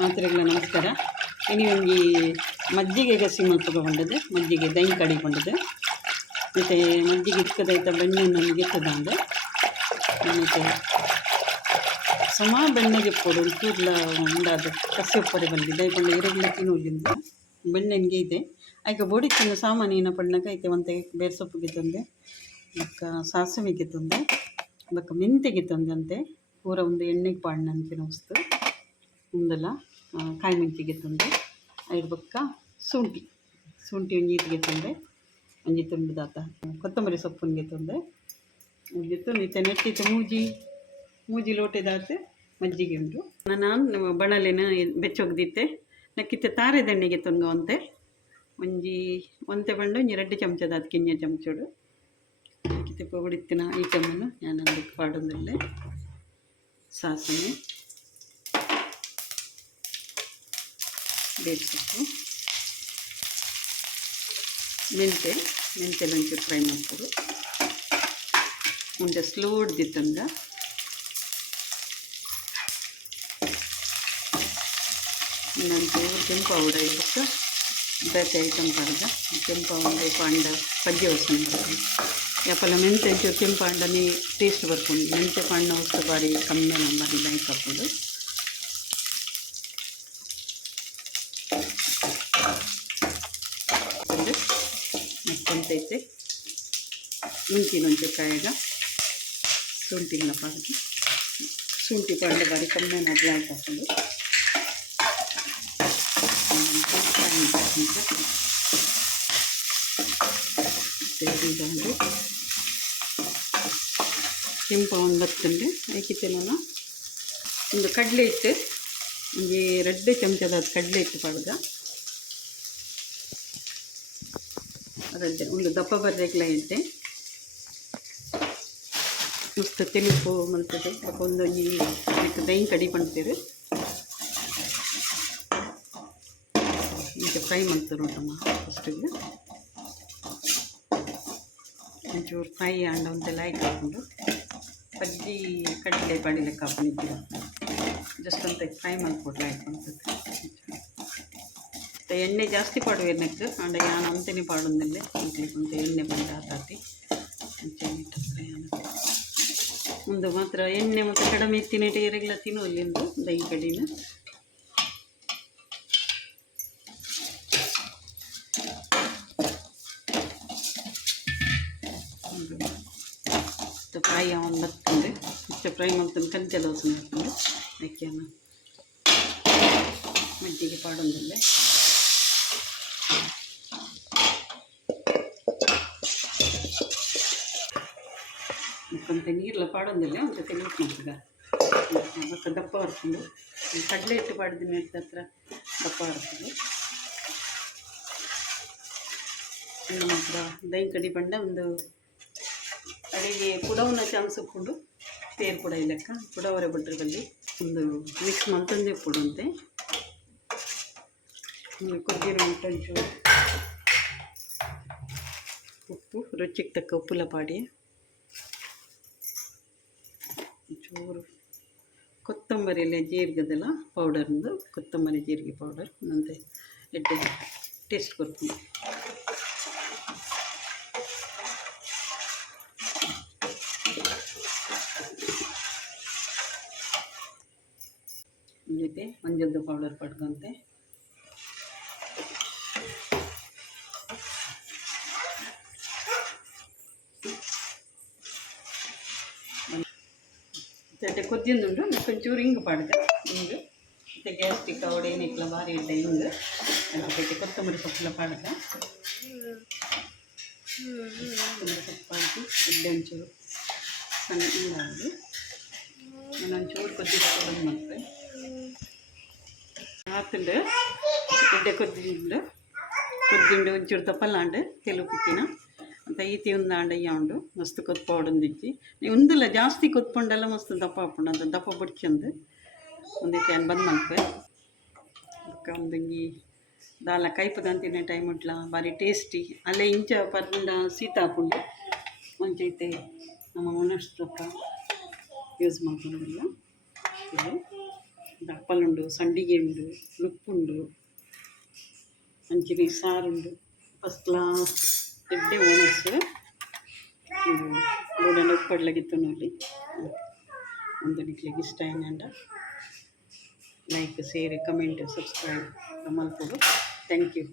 ಮಾತ್ರೆಗಳ ನಮಸ್ಕಾರ. ಇನ್ನು ಒಂಜಿ ಮಜ್ಜಿಗೆ ಗಸಿ ಮಲ್ಪಗೊಂಡದು ಮಜ್ಜಿಗೆ ದೈನ್ ಕಡಿಕೊಂಡದ್ದು ಮತ್ತು ಮಜ್ಜಿಗೆ ಇಟ್ಕದೈತ ಬೆಣ್ಣೆ ನನಗೆ ಎತ್ತದಂಡು ಮತ್ತು ಸಮ ಬೆಣ್ಣೆಗೆ ಪೋಡು, ಒಂಚೂರ್ಲ ಉಂಡಾದ ಕಸಿ ಒಪ್ಪರೆ ಬಂದಿದೆ. ದಯಪಂಡ ಇರಗ್ಲ ಬೆಣ್ಣೆ ಬೆಣ್ಣೆನ್ಗೆ ಇದೆ. ಆಯ್ಕೆ ಬೋಡಿತ್ತಿನ ಸಾಮಾನಿನ ಪಣ್ಣಗ ಐತೆ ಒಂತೆ ಬೇರೆ ಸೊಪ್ಪಿಗೆ ತಂದೆ ಬೊಕ್ಕ ಸಾಸಿವೆಗೆ ತಂದೆ ಬೊಕ್ಕ ಮೆಂತೆಗೆ ತಂದೆ ಅಂತೆ. ಪೂರ ಒಂದು ಎಣ್ಣೆಗೆ ಪಾಡ್ನ ಅಂತ ವಸ್ತು ಉಂದಲ ಕಾಯಿ ಮೆಂತಿಗೆ ತಂದೆ, ಐದು ಬೊಕ್ಕ ಶುಂಠಿ. ಶುಂಠಿ ಒಂಜಿ ತಂದೆ, ಒಂಜಿ ತುಂಡು ಕೊತ್ತಂಬರಿ ಸೊಪ್ಪುನಿಗೆ ತಂದೆ. ಉಂದಿತ್ತು ಇತ್ತೆ ನೆಟ್ಟಿತ್ತು ಮೂಜಿ. ಮೂಜಿ ಲೋಟೆದಾತು ಮಜ್ಜಿಗೆ ಉಂಟು. ನಾನು ಬಣಲೆನ ಬೆಚ್ಚೊಗ್ದಿತ್ತೆ. ನಕ್ಕಿತ್ತೆ ತಾರೆ ದಂಡಿಗೆ ತುಂಗ ಒಂತೆ ಒಂಜಿ ಒಂತೆ ಬಂಡು, ಒಂಜಿ ರಡ್ಡು ಚಮಚದ ಅದು ಕಿಂಜ ಚಮಚೋಡು. ನಕ್ಕಿತ್ತೆ ಪೊಗಡಿತ್ತಿನ ಐಟಮನ್ನು ನಾನು ಅದಕ್ಕೆ ಪಾಡೋದಿಲ್ಲ. ಸಾಸನೆ. ಬೇಯಿಸಬೇಕು ಮೆಂತೆ ಮೆಂತೆ ಒಂಚೂರು ಫ್ರೈ ಮಾಡ್ಬೋದು. ಮುಂದೆ ಸ್ಲೋ ಹಿಡ್ದಿತ್ತಂದ ಇನ್ನೊಂದು ಕೆಂಪು ಪೌಡ ಇಟ್ಟು ಬೇತೆ ಐಟಮ್ ಪಾಡ್ದ ಕೆಂಪು ಪೌಡ ಪಾಂಡ ಪದ್ಯ ಬರ್ತದೆ ಯಾಪಲ್ಲ ಮೆಂತೆ ಒಂಚೂರು ಕೆಂಪು ಅಂಡನೇ ಟೇಸ್ಟ್ ಬರ್ಕೊಂಡು ಮೆಂತೆ ಪಾಂಡ ಹೊಸ ಬಾರಿ ಕಮ್ಮಿ ನಮ್ಮ ಲೈಕ್ ಹಾಕ್ಕೊಂಡು ಮೆಕ್ಕೊಂತೈತೆ ಮುಂಚಿನ ಒಂಚೂರು ಕಾಯಾಗ ಶುಂಠಿನ ಪಾಡ್ದು ಶುಂಠಿ ಪಾಂಡ ಬಾರಿ ಕಮ್ಮಿ ಅದು ಲೈಕ್ ಹಾಕ್ಕೊಂಡು ತೆಗೆದುಕೊಂಡು ಕೆಂಪು ಒಂದು ಬರ್ತಂಡೆ ಐಕಿತ್ತೆ ನಾನು ಒಂದು ಕಡಲೆ ಇಟ್ಟು ಒಂದು ಎರಡು ಚಮಚದ ಕಡಲೆ ಇಟ್ಟು ಪಾಡ್ದ ಅದಲ್ಲದೆ ಒಂದು ದಪ್ಪ ಬರ್ರೆಗ್ಲ ಇದ್ದೆ ಮಸ್ತ್ ತೆಲುಪು ಮಲ್ತದೆ ಒಂದು ಈ ದೈನ್ ಕಡಿ ಮಾಡ್ತೀರಿ ಈಗ ಫ್ರೈ ಮಾಡ್ತಾರೆ ನೋಡಮ್ಮ ಫಸ್ಟಿಗೆ ಒಂಚೂರು ಫ್ರೈ ಅಂಡ ಒಂದೆಲ್ಲ ಹಾಕಿಕೊಂಡು ಪಜ್ಜಿ ಕಡಲೆ ಪಡಿ ಲೆಕ್ಕ ಹಾಕೊಂಡಿದ್ದೀರ ಜಸ್ಟ್ ಅಂತ ಫ್ರೈ ಮಾಡಿಕೊಡ್ಲೆ ಹಾಕೊಂತದ್ದು ಎಣ್ಣೆ ಜಾಸ್ತಿ ಪಾಡು ಎಣ್ಣೆಕ್ಕೆ ಅಂಡ ಯಾನು ಅಂತೆಯೇ ಪಾಡೊಂದಿಲ್ಲ ಇಂಟ್ಲಿಕ್ಕೆ ಅಂತ ಎಣ್ಣೆ ಬಂದ ಹಾತಾತಿ. ಒಂದು ಮಾತ್ರ ಎಣ್ಣೆ ಮತ್ತು ಕಡಿಮೆ ಎತ್ತಿನ ಇರೆಲ್ಲ ತಿನ್ನೋಲ್ಲಿಂದು ದಹಿ ಕಡಿನ. ಫ್ರೈ ಅವನು ಬರ್ತಂದ್ರೆ ಇಷ್ಟ ಫ್ರೈ ಮಾಡ್ತಾನೆ ಕಂಚೆಲ್ಲ ವಾಸನೆ ಹಾಕೊಂಡು ಅಕ್ಕಿಯನ್ನು ಮಜ್ಜಿಗೆ ಪಾಡೊಂದಿಲ್ಲ ಮಕ್ಕಂತ ನೀರಲ್ಲ ಪಾಡೊಂದಿಲ್ಲ ಒಂದು ಜೊತೆ ಮಾಡ್ತದ ಮತ್ತು ದಪ್ಪ ಹರ್ಕೊಂಡು ಕಡಲೆ ಇಟ್ಟು ಪಾಡಿದ ಹತ್ರ ದಪ್ಪ ಹರ್ಕೊಂಡು, ಇನ್ನು ಮಾತ್ರ ಕಡಿ ಬಂಡ ಒಂದು ಅಡಿಗೆ ಪುಡವನ್ನ ಚಾನ್ಸಕ್ಕೊಂಡು ತೇರು ಪುಡ ಇಲ್ಲಕ್ಕ ಪುಡವರೆ ಬಡ್ರಲ್ಲಿ ಒಂದು ಮಿಕ್ಸ್ ಮಂತಂದೆ ಪುಡಂತೆ. ಕೊದ್ದಿರೋ ಒಂಟೊಂಚು ಉಪ್ಪು, ರುಚಿಗೆ ತಕ್ಕ ಉಪ್ಪುಲ ಪಾಡಿ. ಚೂರು ಕೊತ್ತಂಬರಿ ಎಲೆ ಜೀರಿಗೆದೆಲ್ಲ ಪೌಡರ್ದು ಕೊತ್ತಂಬರಿ ಜೀರಿಗೆ ಪೌಡರ್ ಒಂದೊಂದು ಎಡ್ಡೆ ಟೇಸ್ಟ್ ಕೊಡ್ತೀನಿ ಜೊತೆ ಮಂಜದ್ದು ಪೌಡರ್ ಪಡ್ಕೊಂತೆ ಮತ್ತೆ ಕೊದ್ದಿಂದುಂಡು కొంచెం ಹಿಂಗೆ ಪಾಡ್ದೆ ಹಿಂಗೆ ಮತ್ತೆ ಗ್ಯಾಸ್ಟಿಕ್ ಅವಡೆ ಏನಿಕ್ಲ ಭಾರಿ ಇಡ್ಡೆ ಹಿಂಗೆ ಅದಕ್ಕೆ ಕೊತ್ತಂಬರಿ ಸೊಪ್ಪೆಲ್ಲ ಪಾಡ್ದೆ ಕೊತ್ತಂಬರಿ ಸೊಪ್ಪು ಹಾಕಿ ಇಡ್ಡೆ ಒಂಚೂರು ಸಣ್ಣ ಹಿಂಗಾಗಿ ಒಂಚೂರು ಕೊದ್ದಿದ ಬಂದು ಮತ್ತೆ ಆತುಂಡು ಇಡ್ಡೆ ಕೊದ್ದಿಂಡು ಕೊದ್ದಿಂಡು ಒಂಚೂರು ತಪ್ಪಲ್ಲಾಂಡು ಕೆಲವು ಪಿತ್ತಿನ ಅಂತ ಈತಿ ಒಂದು ಆಂಡಯ್ಯ ಉಂಡು ಮಸ್ತ್ ಕೊತ್ಪೊಡೊಂದಿಜ್ಜಿ ಉಂದಿಲ್ಲ, ಜಾಸ್ತಿ ಕೊತ್ಪೊಂಡೆಲ್ಲ ಮಸ್ತ್ ದಪ್ಪ ಹಾಪುಂಡು ಅಂತ ದಪ್ಪ ಬಡ್ಕೊಂಡು ಒಂದೈತೆ ಏನು ಬಂದು ಮಲ್ಪೆ ಅಕ್ಕ ಒಂದಂಗಿ ದಾಲ ತಿನ್ನ ಟೈಮ್ ಉಂಟ್ಲ, ಭಾರಿ ಟೇಸ್ಟಿ. ಅಲ್ಲೇ ಇಂಚ ಪರ್ಪುಂಡ ಸೀತ ಹಾಕೊಂಡು ಒಂಚೈತೆ ನಮ್ಮ ಮುನಷ್ಟು ರೊಕ್ಕ ಯೂಸ್ ಮಾಡ್ಕೊಂಡಿಲ್ಲ ಇದು ದಪ್ಪಲುಂಡು ಸಂಡಿಗೆ ಉಂಡು ಲುಪ್ಪುಂಡು ಅಂಚಿನ ಸಾರುಂಡು ಫಸ್ಟ್ ಕ್ಲಾಸ್. ಎಡ್ಡೆ ಓನಸ್ ಗೋಡನ ಉಪ್ಪಡ್ಲಾಗಿತ್ತು ನೋಡಿ. ಒಂದು ನಿಕ್ಲಿಗೆ ಇಷ್ಟ ಏನಂಡ ಲೈಕ್ ಶೇರ್ ಕಮೆಂಟ್ ಸಬ್ಸ್ಕ್ರೈಬ್ ಮಲ್ಪಡು ಥ್ಯಾಂಕ್ ಯು